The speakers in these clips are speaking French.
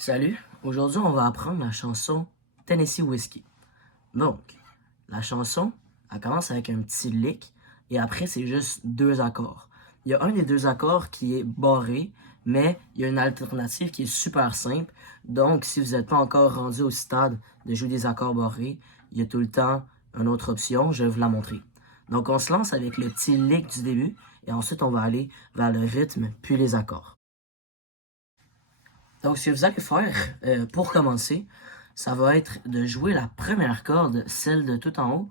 Salut, aujourd'hui on va apprendre la chanson Tennessee Whiskey. Donc, la chanson, elle commence avec un petit lick et après c'est juste deux accords. Il y a un des deux accords qui est barré, mais il y a une alternative qui est super simple. Donc, si vous n'êtes pas encore rendu au stade de jouer des accords barrés, il y a tout le temps une autre option, je vais vous la montrer. Donc, on se lance avec le petit lick du début et ensuite on va aller vers le rythme puis les accords. Donc, ce que vous allez faire pour commencer, ça va être de jouer la première corde, celle de tout en haut,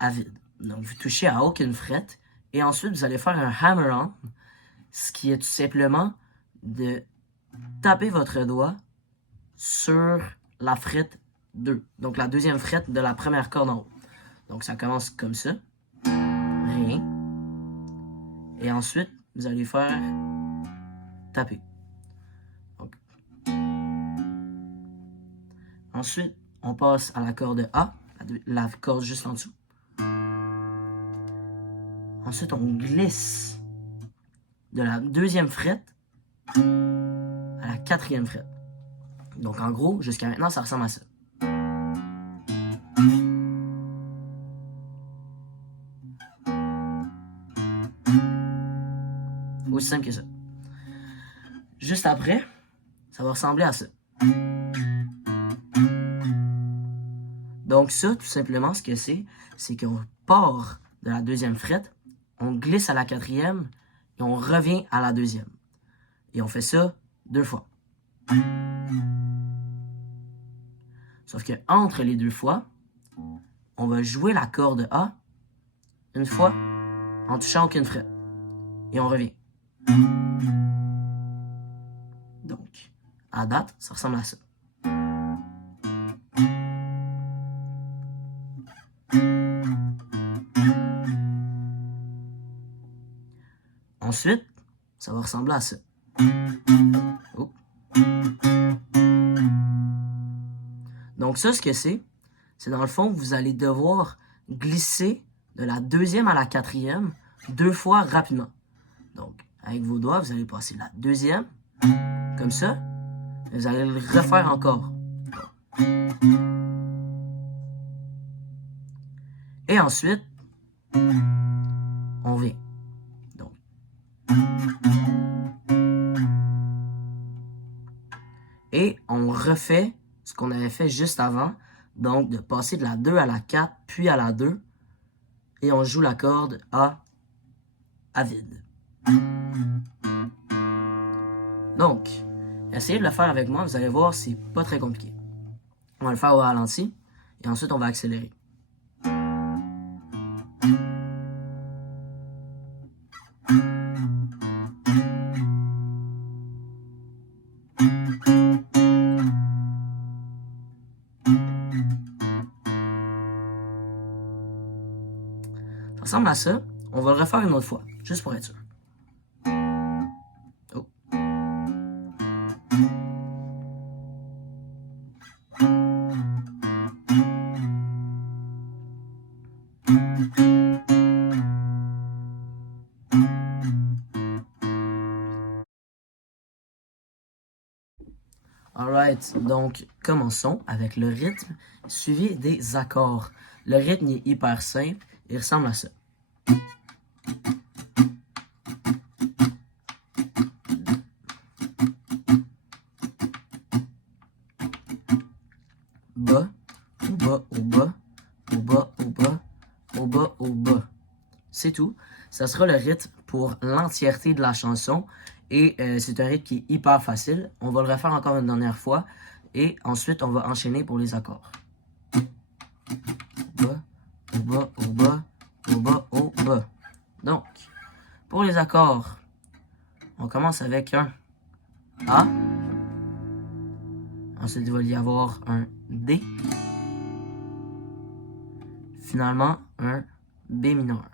à vide. Donc, vous touchez à aucune frette. Et ensuite, vous allez faire un hammer-on, ce qui est tout simplement de taper votre doigt sur la frette 2. Donc, la deuxième frette de la première corde en haut. Donc, ça commence comme ça. Rien. Et ensuite, vous allez faire taper. Donc, ensuite, on passe à la corde A, la corde juste en dessous. Ensuite, on glisse de la deuxième frette à la quatrième frette. Donc, en gros, jusqu'à maintenant, ça ressemble à ça. Aussi simple que ça. Juste après, ça va ressembler à ça. Donc ça, tout simplement, ce que c'est qu'on part de la deuxième frette, on glisse à la quatrième et on revient à la deuxième. Et on fait ça 2 fois. Sauf que entre les 2 fois, on va jouer la corde A une fois en touchant aucune frette. Et on revient. Donc, à date, ça ressemble à ça. Ensuite, ça va ressembler à ça. Oh. Donc ça, ce que c'est dans le fond, vous allez devoir glisser de la deuxième à la quatrième 2 fois rapidement. Donc, avec vos doigts, vous allez passer la deuxième, comme ça, et vous allez le refaire encore. Et ensuite, on vient. Donc, et on refait ce qu'on avait fait juste avant, donc de passer de la 2 à la 4, puis à la 2, et on joue la corde A à vide. Donc, essayez de le faire avec moi, vous allez voir, c'est pas très compliqué. On va le faire au ralenti, et ensuite on va accélérer. Ça ressemble à ça. On va le refaire une autre fois, juste pour être sûr. Oh. Alright, donc commençons avec le rythme suivi des accords. Le rythme est hyper simple, il ressemble à ça. Bas, au bas, au bas, au bas, au bas, au bas, au bas. C'est tout. Ça sera le rythme pour l'entièreté de la chanson. Et c'est un rythme qui est hyper facile. On va le refaire encore une dernière fois. Et ensuite, on va enchaîner pour les accords. Au bas, au bas, au bas, au bas, au bas. Donc, pour les accords, on commence avec un A. Ensuite, il va y avoir un D. Finalement, un B mineur.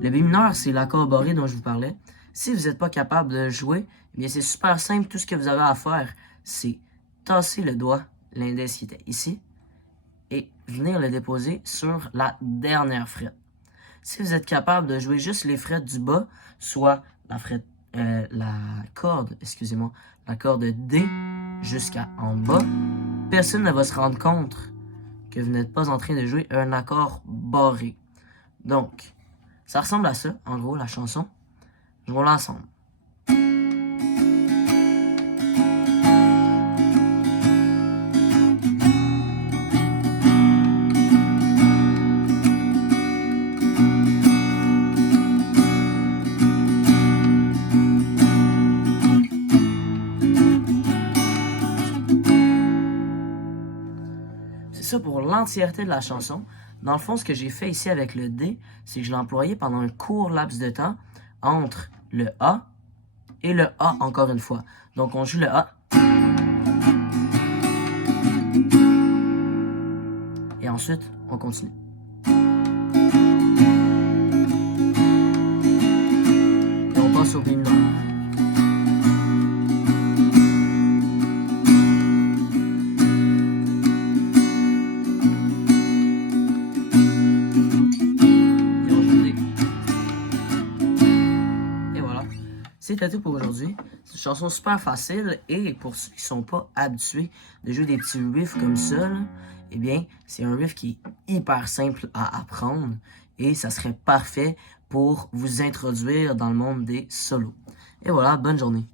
Le B mineur, c'est l'accord barré dont je vous parlais. Si vous n'êtes pas capable de le jouer, eh bien c'est super simple. Tout ce que vous avez à faire, c'est tasser le doigt, l'index qui était ici, et venir le déposer sur la dernière frette. Si vous êtes capable de jouer juste les frettes du bas, soit la frette la corde, excusez-moi, la corde D jusqu'à en bas, personne ne va se rendre compte que vous n'êtes pas en train de jouer un accord barré. Donc, ça ressemble à ça, en gros, la chanson. Jouons-la ensemble. C'est ça pour l'entièreté de la chanson. Dans le fond, ce que j'ai fait ici avec le D, c'est que je l'ai employé pendant un court laps de temps entre le A et le A encore une fois. Donc on joue le A. Et ensuite, on continue. Et on passe au B mineur. C'était tout pour aujourd'hui. C'est une chanson super facile et pour ceux qui sont pas habitués de jouer des petits riffs comme ça, là, eh bien, c'est un riff qui est hyper simple à apprendre et ça serait parfait pour vous introduire dans le monde des solos. Et voilà, bonne journée.